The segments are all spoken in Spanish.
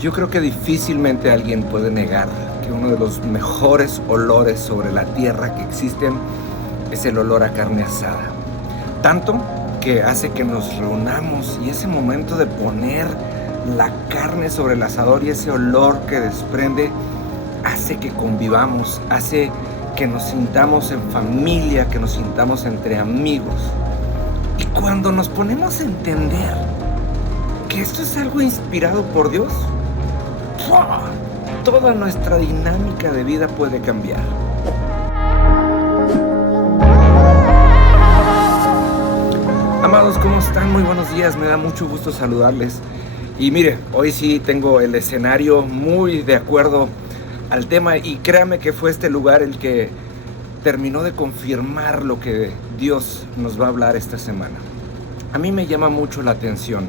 Yo creo que difícilmente alguien puede negar que uno de los mejores olores sobre la tierra que existen es el olor a carne asada. Tanto que hace que nos reunamos y ese momento de poner la carne sobre el asador y ese olor que desprende hace que convivamos, hace que nos sintamos en familia, que nos sintamos entre amigos. Y cuando nos ponemos a entender que esto es algo inspirado por Dios, ¡fua!, toda nuestra dinámica de vida puede cambiar. Amados, ¿cómo están? Muy buenos días, me da mucho gusto saludarles. Y mire, hoy sí tengo el escenario muy de acuerdo al tema y créame que fue este lugar el que terminó de confirmar lo que Dios nos va a hablar esta semana. A mí me llama mucho la atención,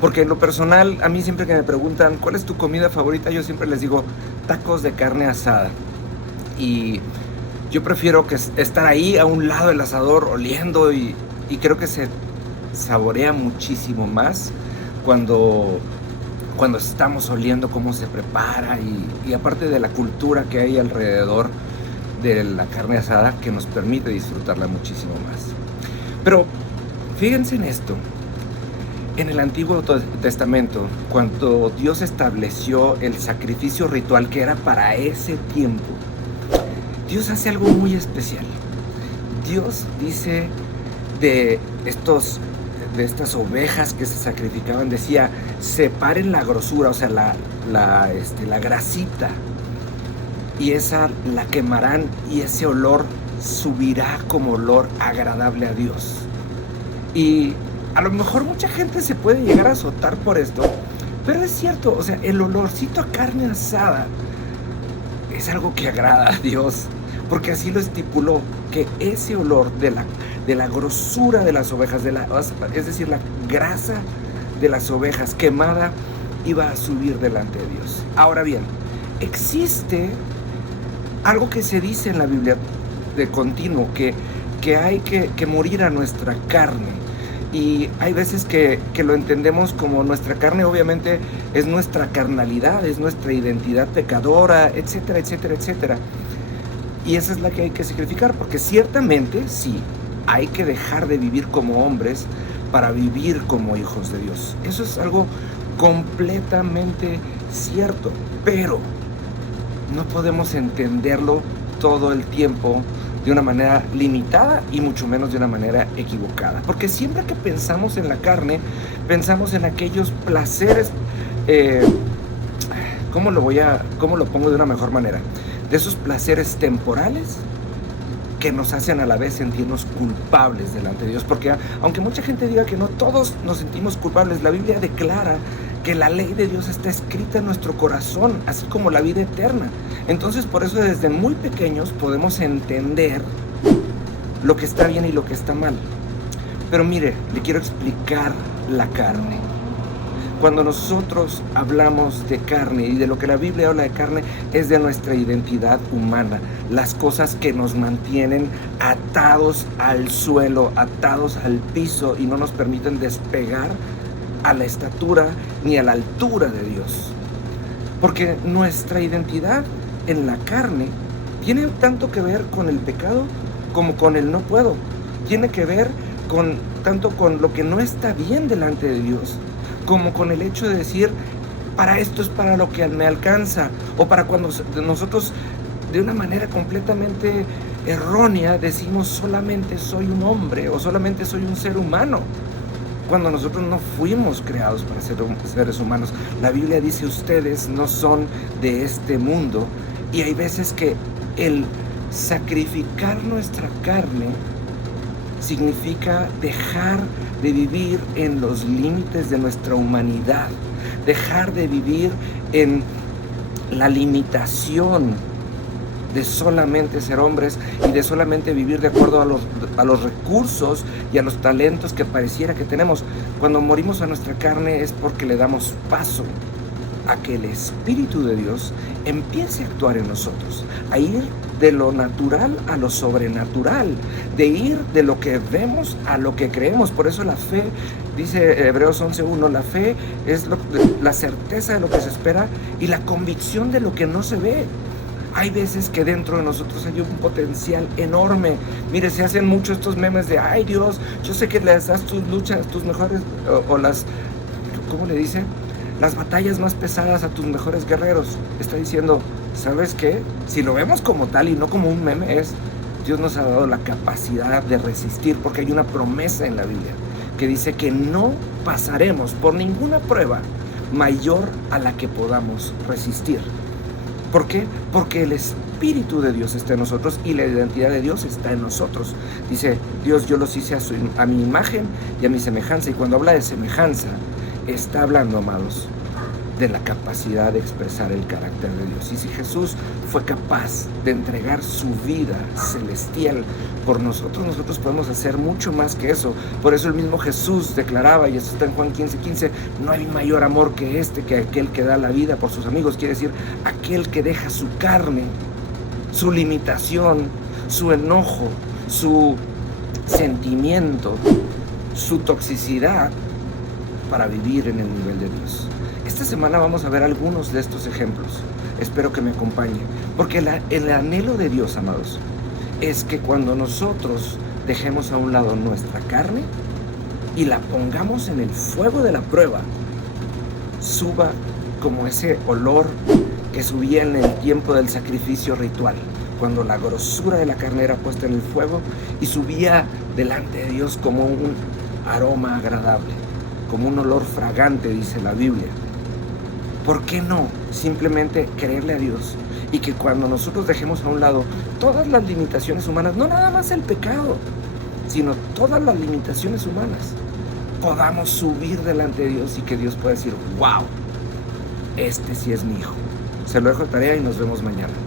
porque en lo personal, a mí siempre que me preguntan ¿cuál es tu comida favorita? Yo siempre les digo tacos de carne asada. Y yo prefiero estar ahí a un lado del asador oliendo y creo que se saborea muchísimo más cuando estamos oliendo cómo se prepara y aparte de la cultura que hay alrededor de la carne asada que nos permite disfrutarla muchísimo más. Pero fíjense en esto. En el Antiguo Testamento, cuando Dios estableció el sacrificio ritual que era para ese tiempo, Dios hace algo muy especial. Dios dice de estas ovejas que se sacrificaban, decía, separen la grosura, o sea, la grasita, y esa la quemarán y ese olor subirá como olor agradable a Dios. Y a lo mejor mucha gente se puede llegar a azotar por esto, pero es cierto, o sea, el olorcito a carne asada es algo que agrada a Dios, porque así lo estipuló, que ese olor de la grosura de las ovejas, es decir, la grasa de las ovejas quemada, iba a subir delante de Dios. Ahora bien, existe algo que se dice en la Biblia de continuo, que hay que morir a nuestra carne. Y hay veces que lo entendemos como nuestra carne, obviamente es nuestra carnalidad, es nuestra identidad pecadora, etcétera, etcétera, etcétera. Y esa es la que hay que sacrificar, porque ciertamente sí, hay que dejar de vivir como hombres para vivir como hijos de Dios. Eso es algo completamente cierto, pero no podemos entenderlo todo el tiempo de una manera limitada y mucho menos de una manera equivocada. Porque siempre que pensamos en la carne, pensamos en aquellos placeres, ¿cómo lo pongo de una mejor manera? De esos placeres temporales que nos hacen a la vez sentirnos culpables delante de Dios. Porque aunque mucha gente diga que no todos nos sentimos culpables, la Biblia declara que la ley de Dios está escrita en nuestro corazón, así como la vida eterna. Entonces, por eso desde muy pequeños podemos entender lo que está bien y lo que está mal. Pero mire, le quiero explicar la carne. Cuando nosotros hablamos de carne y de lo que la Biblia habla de carne, es de nuestra identidad humana, las cosas que nos mantienen atados al suelo, atados al piso y no nos permiten despegar a la estatura ni a la altura de Dios. Porque nuestra identidad en la carne tiene tanto que ver con el pecado como con el no puedo. Tiene que ver tanto con lo que no está bien delante de Dios, como con el hecho de decir, para esto es para lo que me alcanza, o para cuando nosotros de una manera completamente errónea decimos solamente soy un hombre o solamente soy un ser humano, cuando nosotros no fuimos creados para ser seres humanos. La Biblia dice, ustedes no son de este mundo, y hay veces que el sacrificar nuestra carne significa dejar de vivir en los límites de nuestra humanidad, dejar de vivir en la limitación de solamente ser hombres y de solamente vivir de acuerdo a los recursos y a los talentos que pareciera que tenemos. Cuando morimos a nuestra carne es porque le damos paso a que el Espíritu de Dios empiece a actuar en nosotros, a ir de lo natural a lo sobrenatural, de ir de lo que vemos a lo que creemos. Por eso la fe Dice Hebreos 11:1, la fe es la certeza de lo que se espera y la convicción de lo que no se ve. Hay veces que dentro de nosotros hay un potencial enorme. Mire, se hacen mucho estos memes de, ay Dios, yo sé que les das tus luchas, tus mejores, o las, ¿cómo le dicen? Las batallas más pesadas a tus mejores guerreros. Está diciendo, ¿sabes qué? Si lo vemos como tal y no como un meme, Dios nos ha dado la capacidad de resistir, porque hay una promesa en la Biblia que dice que no pasaremos por ninguna prueba mayor a la que podamos resistir. ¿Por qué? Porque el Espíritu de Dios está en nosotros y la identidad de Dios está en nosotros. Dice, Dios, yo los hice a mi imagen y a mi semejanza. Y cuando habla de semejanza, está hablando, amados, de la capacidad de expresar el carácter de Dios. Y si Jesús fue capaz de entregar su vida celestial por nosotros, nosotros podemos hacer mucho más que eso. Por eso el mismo Jesús declaraba, y eso está en Juan 15:15, no hay mayor amor que que aquel que da la vida por sus amigos. Quiere decir, aquel que deja su carne, su limitación, su enojo, su sentimiento, su toxicidad, para vivir en el nivel de Dios. Esta semana vamos a ver algunos de estos ejemplos. Espero que me acompañen, porque el anhelo de Dios, amados, es que cuando nosotros dejemos a un lado nuestra carne y la pongamos en el fuego de la prueba, suba como ese olor que subía en el tiempo del sacrificio ritual, cuando la grosura de la carne era puesta en el fuego y subía delante de Dios como un aroma agradable, como un olor fragante, dice la Biblia. ¿Por qué no simplemente creerle a Dios y que cuando nosotros dejemos a un lado todas las limitaciones humanas, no nada más el pecado, sino todas las limitaciones humanas, podamos subir delante de Dios y que Dios pueda decir, wow, este sí es mi hijo? Se lo dejo de tarea y nos vemos mañana.